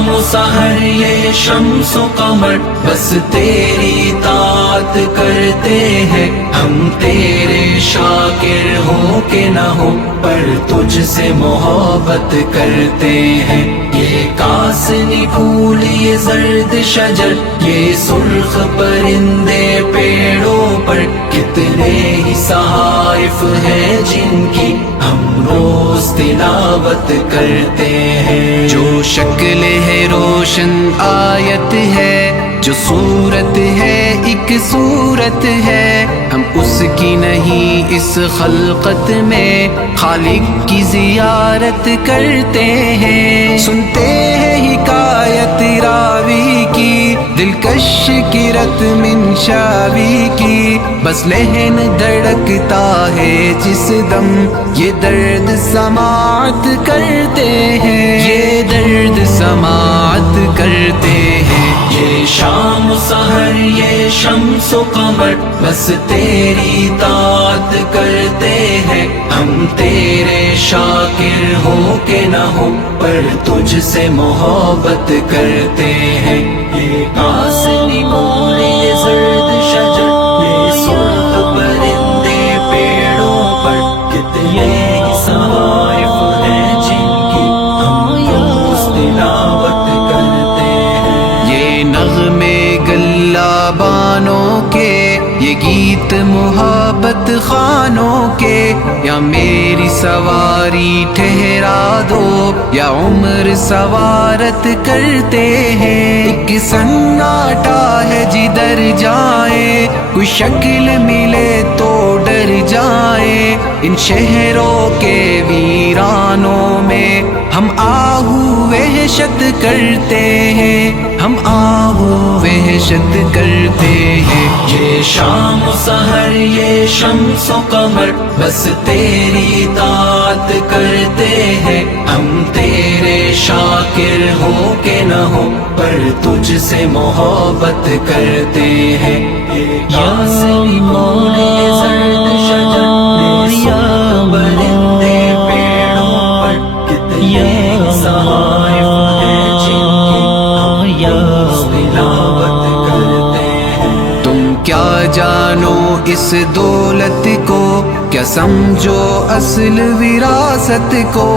شام و سحر یہ شمس و قمر بس تیری طاعت کرتے ہیں، ہم تیرے شاکر ہو کہ نہ ہو پر تجھ سے محبت کرتے ہیں۔ یہ کاسنی پھول یہ زرد شجر یہ سرخ پرندے پیڑوں پر کتنے ہی صحائف ہیں جن کی ہم روز تلاوت کرتے ہیں۔ جو شکل ہے روشن آیت ہے، جو صورت ہے ایک صورت ہے، ہم اس کی نہیں اس خلقت میں خالق کی زیارت کرتے ہیں۔ سنتے ہیں حکایت راوی کی دلکش کرت منشاوی کی، بس لہن دھڑکتا ہے جس دم یہ درد سماعت کرتے ہیں، یہ درد سماعت کرتے ہیں۔ یہ شام و سحر یہ شمس و قمر بس تیری طاعت کرتے ہیں، ہم تیرے شاکر ہو کہ نہ ہو پر تجھ سے محبت کرتے ہیں۔ یہ کاسنی پھول یہ زرد شجر یہ سرخ پرندے پیڑوں پر کتنے ہی صحائف ہیں جن کی ہم روز تلاوت کرتے ہیں۔ یہ نغمے گلہ بانوں کے، یہ گیت محبت خانوں کے، یا میری سواری ٹھہرا دو یا عمر سوارت کرتے ہیں۔ ایک سناٹا ہے جدھر جائیں، کوئی شکل ملے تو ڈر جائیں، ان شہروں کے ویرانوں میں ہم آہو وحشت کرتے ہیں، ہم آہو وحشت کرتے ہیں۔ یہ شام و سحر یہ شمس و قمر بس تیری طاعت کرتے ہیں، ہم تیرے شاکر ہو کہ نہ ہو پر تجھ سے محبت کرتے ہیں۔ یہ کاسنی پھول یہ زرد شجر یہ سرخ پرندے پیڑوں پر کتنے ہی صحائف ہیں جن کی ہم روز تلاوت کرتے ہیں۔ تم کیا جانو اس دولت کو، کیا سمجھو اصل وراثت کو،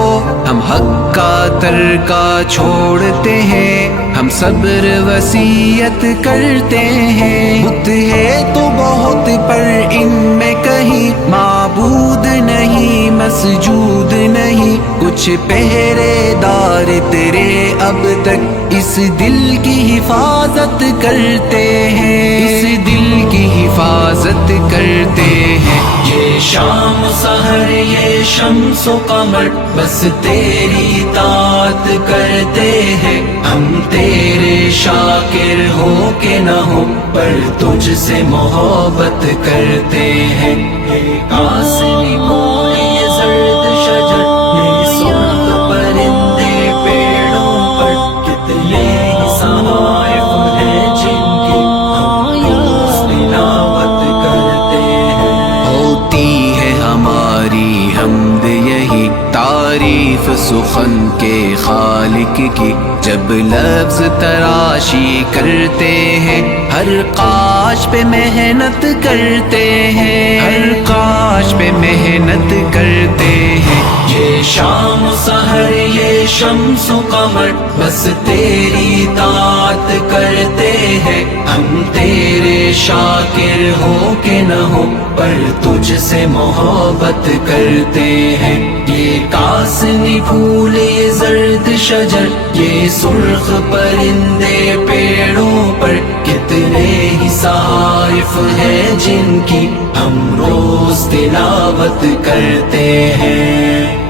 ہم حق کا ترکہ چھوڑتے ہیں، ہم صبر وصیت کرتے ہیں۔ بت ہے تو بہت پر ان میں کہیں معبود نہیں مسجود نہیں، کچھ پہرے دار تیرے اب تک اس دل کی حفاظت کرتے ہیں، اس دل کی حفاظت کرتے ہیں۔ یہ شام و سحر یہ شمس و قمر بس تیری طاعت کرتے ہیں، ہم تیرے شاکر ہو کہ نہ ہو پر تجھ سے محبت کرتے ہیں۔ یہ کاسنی پھول یہ زرد شجر یہ سرخ پرندے پیڑوں پر کتنے ہی صحائف ہیں جن کی ہم روز تلاوت کرتے ہیں۔ ہوتی ہے ہماری حمد یہی تعریف سخن کے خالق کی، جب لفظ تراشی کرتے ہیں، ہر کاش پہ محنت کرتے ہیں، ہر کاش پہ محنت کرتے ہیں۔ یہ شام و سحر یہ شمس و قمر بس تیری طاعت کرتے ہیں، ہم تیرے شاکر ہو کہ نہ ہو پر تجھ سے محبت کرتے ہیں۔ یہ کاسنی پھول یہ زرد شجر یہ سرخ پرندے پیڑوں پر کتنے ہی صحائف ہیں جن کی ہم روز تلاوت کرتے ہیں۔